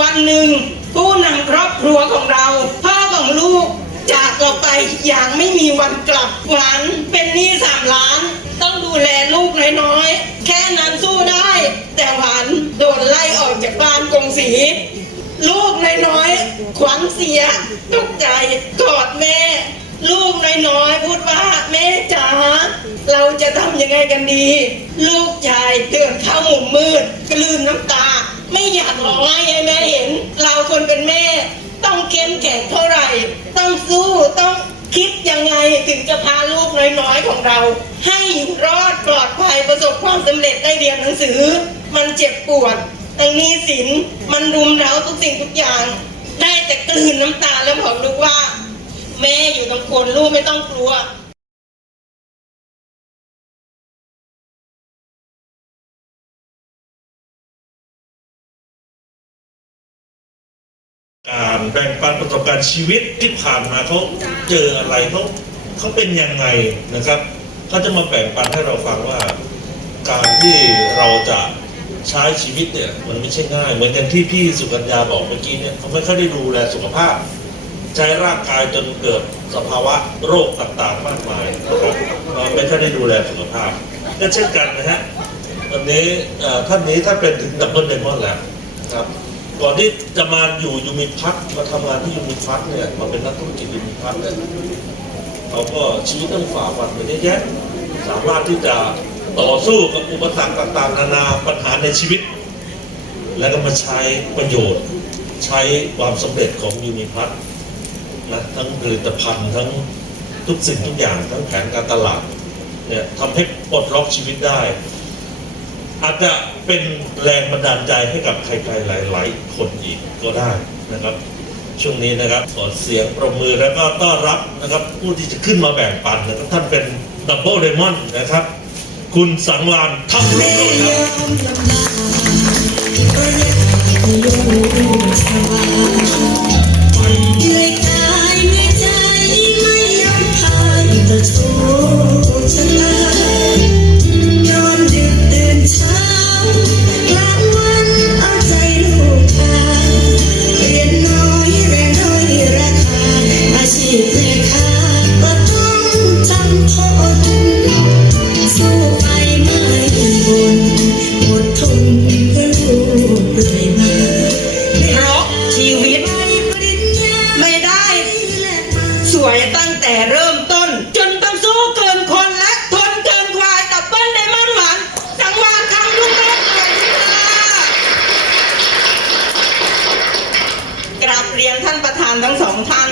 วันหนึ่งผู้นำครอบครัวของเรา พ่อของลูกจากเราไปอย่างไม่มีวันกลับหวานเป็นหนี้สามล้าน ต้องดูแลลูกน้อยๆแค่นั้นสู้ได้ แต่หวานโดนไล่ออกจากบ้านกงสี ลูกน้อยๆขวัญเสียตกใจกอดแม่ ลูกน้อยๆพูดว่าแม่จ๋าเราจะทำยังไงกันดี ลูกชายเดินเข้าหมุมมืดกลืนน้ำตา ไม่อยากร้องไห้ให้แม่เห็น เราคนเป็นแม่ ต้องเข้มแข็งเท่าไหร่ ต้องสู้ต้องคิดยังไงถึงจะพาลูกน้อยๆของเรา ให้รอดปลอดภัยประสบความสำเร็จได้เรียนหนังสือ มันเจ็บปวดทั้งนี้สินมันรุมเร้าทุกสิ่งทุกอย่าง ได้แต่กลืนน้ำตาแล้วบอกลูกว่า แม่อยู่ตรงคนลูกไม่ต้องกลัวารแบ่งปันประสบการณ์ชีวิตที่ผ่านมาเขาเจออะไรเขาเขาเป็นยังไงนะครับเขาจะมาแบ่งปันให้เราฟังว่า การที่เราจะใช้ชีวิตเนี่ยมันไม่ใช่ง่าย เหมือนอย่างที่พี่สุกัญญาบอกเมื่อกี้เนี่ยเขาไม่ค่อยได้ดูแลสุขภาพ ใช้ร่างกายจนเกิดสภาวะโรคต่างๆมากมายนะครับเราไม่ค่อยได้ดูแลสุขภาพก็เช่นกันนะฮะวันนี้ท่านนี้ถ้านเป็นถึงดับเบิลเดมอนแล้วครับ ก่อนที่จะมาอยู่ยูมิพัฒน์มาทำงานที่ยูมิพัฒน์เนี่ยมาเป็นนักธุรกิจยูมิพัฒน์เนี่ยเขาก็ชีวิตต้องฝ่าฟันไปเยอะแยะสามารถที่จะต่อสู้กับอุปสรรคต่างๆ นานาปัญหาในชีวิต แล้วก็มาใช้ประโยชน์ ใช้ความสำเร็จของยูมิพัฒนะทั้งผลิตภัณฑ์ทั้งทุกสิ่งทุกอย่างทั้งแผนการตลาดเนี่ยทำให้ปลดล็อกชีวิตได้ อาจจะเป็นแรงบันดาลใจให้กับใครๆหลาย ๆ คนอีกก็ได้นะครับ ช่วงนี้นะครับขอเสียงประมือแล้วก็ต้อนรับนะครับ ผู้ที่จะขึ้นมาแบ่งปันนะครับท่านเป็นดับเบิลเดมอนนะครับ คุณสังวานทัพรุ่งโรจน์ครับ ยนท่านประธานทั้งสองท่าน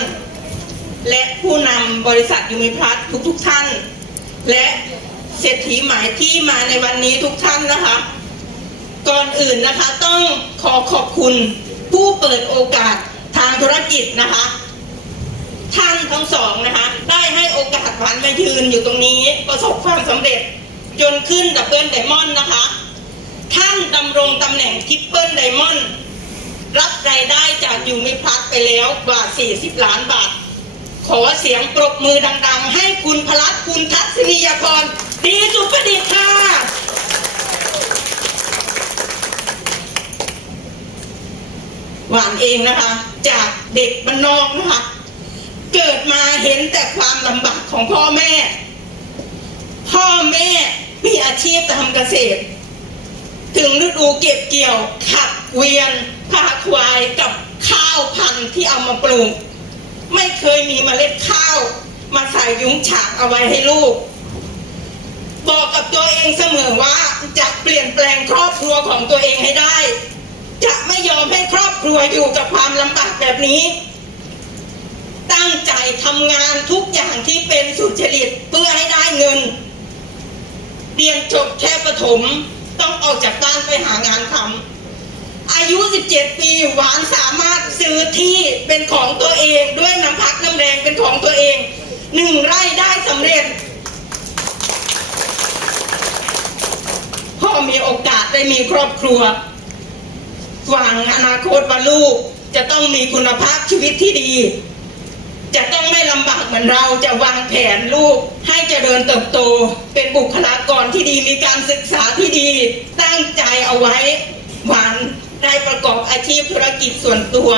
และผู้นำบริษัทยูมิพลัสทุกๆท่าน และเศรษฐีหมายที่มาในวันนี้ทุกท่านนะคะ ก่อนอื่นนะคะต้องขอขอบคุณผู้เปิดโอกาสทางธุรกิจนะคะ ท่านทั้งสองนะคะ ได้ให้โอกาสหวานมายืนอยู่ตรงนี้ประสบความสำเร็จจนขึ้นดับเบิลไดมอนด์นะคะ ท่านดำรงตำแหน่งทิปเปิลไดมอนด์ รับรายได้จากยูมิพัทไปแล้วกว่า 40 ล้านบาท ขอเสียงปรบมือดัง ๆ ให้คุณพลัดคุณทัศนียพรดีสุประดิษฐ์ค่ะหวานเองนะคะ จากเด็กบ้านนอกนะคะ เกิดมาเห็นแต่ความลำบากของพ่อแม่ พ่อแม่มีอาชีพทำเกษตร ถึงฤดูเก็บเกี่ยวขับเวียน พาควายกับข้าวพันธุ์ที่เอามาปลูก ไม่เคยมีเมล็ดข้าว มาใส่ยุ้งฉากเอาไว้ให้ลูก บอกกับตัวเองเสมอว่าจะเปลี่ยนแปลงครอบครัวของตัวเองให้ได้ จะไม่ยอมให้ครอบครัวอยู่กับความลำบากแบบนี้ ตั้งใจทำงานทุกอย่างที่เป็นสุจริตเพื่อให้ได้เงิน เรียนจบแค่ประถมต้องออกจากบ้านไปหางานทำ อายุ 17 ปีหวานสามารถซื้อที่เป็นของตัวเองด้วยน้ำพักน้ำแรงเป็นของตัวเองหนึ่งไร่ได้สำเร็จ พ่อมีโอกาสได้มีครอบครัวหวังอนาคตว่าลูกจะต้องมีคุณภาพชีวิตที่ดี จะต้องไม่ลำบากเหมือนเราจะวางแผนลูกให้เจริญเติบโต เป็นบุคลากรที่ดีมีการศึกษาที่ดี ตั้งใจเอาไว้หวาน ได้ประกอบอาชีพธุรกิจส่วนตัว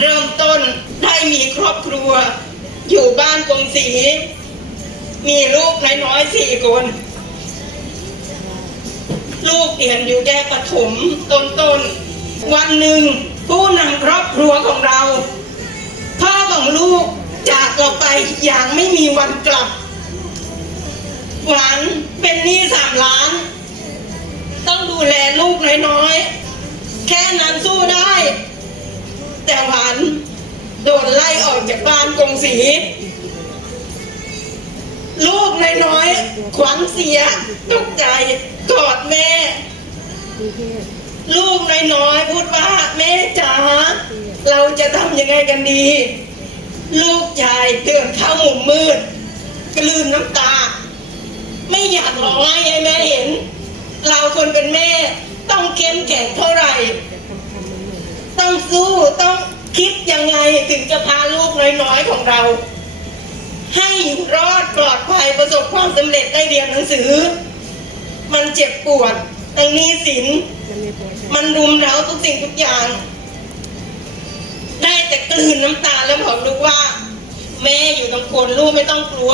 เริ่มต้นได้มีครอบครัว อยู่บ้านกงสี มีลูกน้อยๆสี่คน ลูกเรียนอยู่แค่ประถมต้นวันหนึ่งผู้นำครอบครัวของเรา พ่อของลูกจากเราไปอย่างไม่มีวันกลับ หวานเป็นหนี้สามล้าน ต้องดูแลลูกน้อยๆ แค่นั้นสู้ได้ แต่หวานโดนไล่ออกจากบ้านกงสี ลูกน้อยๆขวัญเสียตกใจกอดแม่ ลูกน้อยๆพูดว่าแม่จ๋าเราจะทำยังไงกันดี ลูกชายเดินเข้ามุมมืด กลืนน้ำตา ไม่อยากร้องไห้ให้แม่เห็น เราคนเป็นแม่ ต้องเข้มแข็งเท่าไหร่ ต้องสู้ต้องคิดยังไงถึงจะพาลูกน้อยๆของเรา ให้รอดปลอดภัยประสบความสำเร็จได้เรียนหนังสือ มันเจ็บปวดตั้งนี้สิน มันรุมเร้าทุกสิ่งทุกอย่าง ได้แต่กลืนน้ำตาแล้วบอกลูกว่า แม่อยู่ตรงคนลูกไม่ต้องกลัว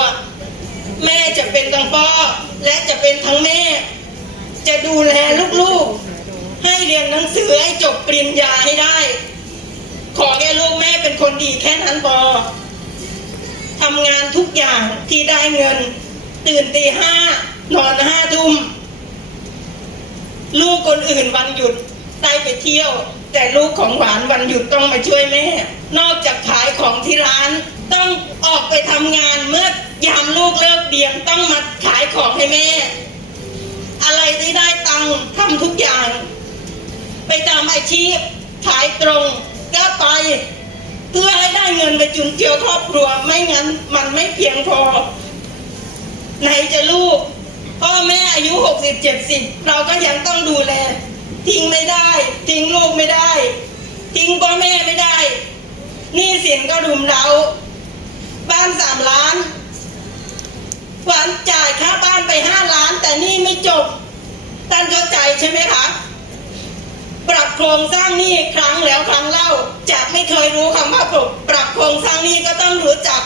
แม่จะเป็นทั้งพ่อและจะเป็นทั้งแม่ จะดูแลลูก รียนหนังสือให้จบปริญญาให้ได้ ขอแค่ลูกแม่เป็นคนดีแค่นั้นพอทำงานทุกอย่างที่ได้เงิน ตื่นตีห้านอนห้าทุ่มลูกคนอื่นวันหยุดได้ไปเที่ยว แต่ลูกของหวานวันหยุดต้องมาช่วยแม่ นอกจากขายของที่ร้าน ต้องออกไปทำงานเมื่อยามลูกเลิกเรียนต้องมาขายของให้แม่ อะไรที่ได้ตังค์ทำทุกอย่าง ไปตามอาชีพขายตรงก็ไป เพื่อให้ได้เงินไปจุนเจือครอบครัวไม่งั้นมันไม่เพียงพอ ไหนจะลูก พ่อแม่อายุหกสิบเจ็ดสิบเราก็ยังต้องดูแล ทิ้งไม่ได้ ทิ้งลูกไม่ได้ ทิ้งพ่อแม่ไม่ได้หนี้สินก็รุมเราบ้านสามล้านหวานจ่ายค่าบ้านไปห้าล้าน แต่นี่ไม่จบท่านเข้าใจใช่ไหมคะ ปรับโครงสร้างหนี้ครั้งแล้วครั้งเล่าจากไม่เคยรู้คำว่าปรับปรับโครงสร้างหนี้ก็ต้องรู้จัก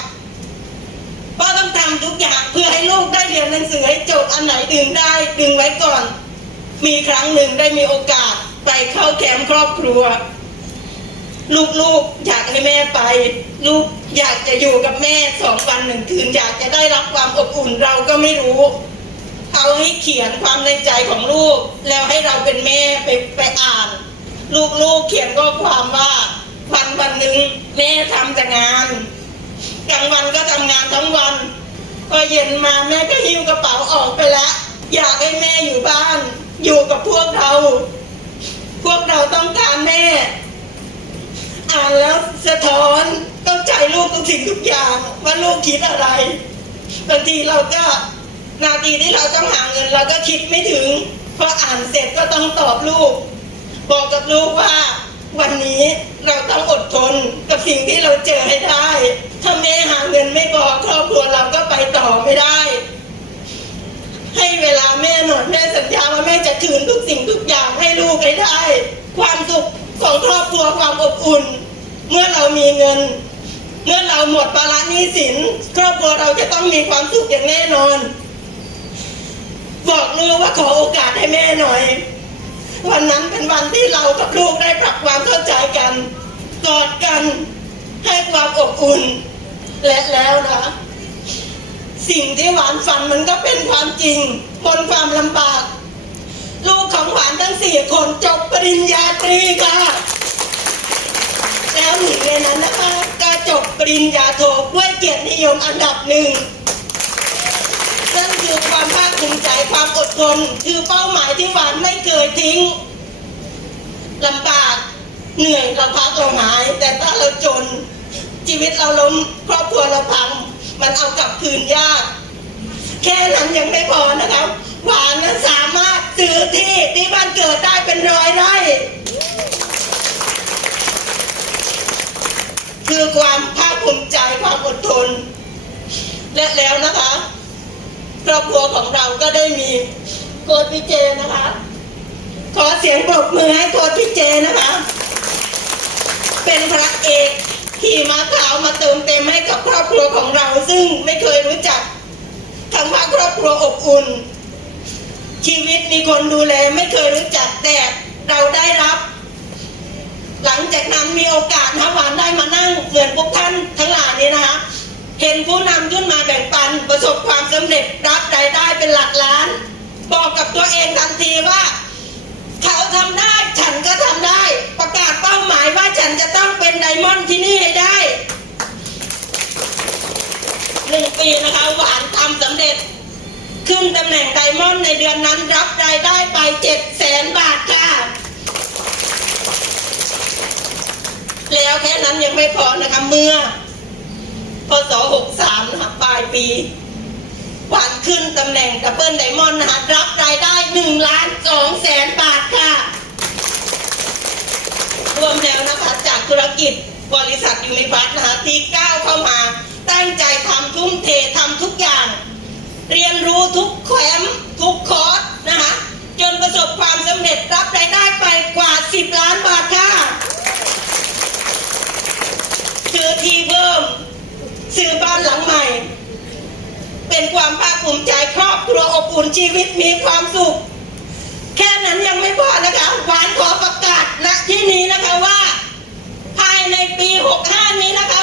เพราต้องทำทุกอย่างเพื่อให้ลูกได้เรียนหนังสือให้จบอันไหนดึงได้ดึงไว้ก่อน มีครั้งหนึ่งได้มีโอกาสไปเข้าแคมป์ครอบครัว ลูกๆอยากให้แม่ไป ลูกอยากจะอยู่กับแม่สองวันหนึ่งคืนอยากจะได้รับความอบอุ่นเราก็ไม่รู้ เขาให้เขียนความในใจของลูก แล้วให้เราเป็นแม่ไปไปอ่าน ลูกๆเขียนข้อความว่าวันวันหนึ่งแม่ทำแต่งานกลางวันก็ทำงานทั้งวันพอเย็นมาแม่ก็หิ้วกระเป๋าออกไปแล้วอยากให้แม่อยู่บ้าน อยู่กับพวกเรา พวกเราต้องการแม่ อ่านแล้วสะท้อนต้องใจลูกทุกสิ่งทุกอย่าง ว่าลูกคิดอะไรบางทีเราก็ นาทีที่เราต้องหาเงินเราก็คิดไม่ถึงพออ่านเสร็จก็ต้องตอบลูก บอกกับลูกว่า วันนี้เราต้องอดทนกับสิ่งที่เราเจอให้ได้ ถ้าแม่หาเงินไม่พอครอบครัวเราก็ไปต่อไม่ได้ ให้เวลาแม่หน่อยแม่สัญญาว่าแม่จะคืนทุกสิ่งทุกอย่างให้ลูกให้ได้ ความสุขของครอบครัวความอบอุ่น เมื่อเรามีเงิน เมื่อเราหมดภาระหนี้สิน ครอบครัวเราจะต้องมีความสุขอย่างแน่นอน บอกลูกว่าขอโอกาสให้แม่หน่อย วันนั้นเป็นวันที่เรากับลูกได้ปรับความเข้าใจกันกอดกันให้ความอบอุ่น และแล้วนะสิ่งที่หวานฝันมันก็เป็นความจริงบนความลำบาก ลูกของหวานทั้งสี่คนจบปริญญาตรีค่ะแล้วหนึ่งในนั้นนะคะก็จบปริญญาโทด้วยเกียรตินิยมอันดับหนึ่ง ความภาคภูมิใจความอดทนคือเป้าหมายที่หวานไม่เคยทิ้งลำบากเหนื่อยเราพักเราหาย แต่ถ้าเราจน ชีวิตเราล้มครอบครัวเราพัง มันเอากลับคืนยาก แค่นั้นยังไม่พอนะครับหวานนั้นสามารถซื้อที่ที่บ้านเกิดได้เป็นร้อยไร่คือความภาคภูมิใจความอดทนและแล้วนะคะ อบครัวของเราก็ได้มีโกดวิเจนะคะ ขอเสียงปรบมือให้โค้ชพี่เจนะคะ เป็นพระเอกขี่ม้าขาวมาเติมเต็มให้กับครอบครัวของเรา ซึ่งไม่เคยรู้จักคำว่าครอบครัวอบอุ่น ชีวิตมีคนดูแลไม่เคยรู้จักแต่เราได้รับ หลังจากนั้นมีโอกาสนะหวานได้มานั่งเหมือนพวกท่านทั้งหลายนี้นะคะ เห็นผู้นำขึ้นมาแบ่งปันประสบความสำเร็จรับรายได้เป็นหลักล้าน บอกกับตัวเองทันทีว่า เขาทำได้ฉันก็ทำได้ ประกาศเป้าหมายว่าฉันจะต้องเป็นไดมอนด์ที่นี่ให้ได้หนึ่งปีนะคะหวานทำสำเร็จ ขึ้นตำแหน่งไดมอนด์ในเดือนนั้นรับรายได้ไปเจ็ดแสนบาทค่ะแล้วแค่นั้นยังไม่พอนะคะเมื่อ พศ63นะคะปลายปีหวานขึ้นตำแหน่งดับเบิลไดมอนด์นะคะรับรายได้1ล้าน2แสนบาทค่ะ รวมแล้วนะคะจากธุรกิจบริษัทยูนิพัทนะคะที่ก้าวเข้ามา ตั้งใจทำทุ่มเททำทุกอย่าง เรียนรู้ทุกแคมทุกคอร์สนะคะจนประสบความสำเร็จรับรายได้ไปกว่า 10 ล้านบาทค่ะซื้อทีเพิ่ม ซื้อบ้านหลังใหม่ เป็นความภาคภูมิใจครอบครัวอบอุ่นชีวิตมีความสุข แค่นั้นยังไม่พอนะคะหวานขอประกาศณที่นี้นะคะว่า ภายในปี 65 นี้นะคะ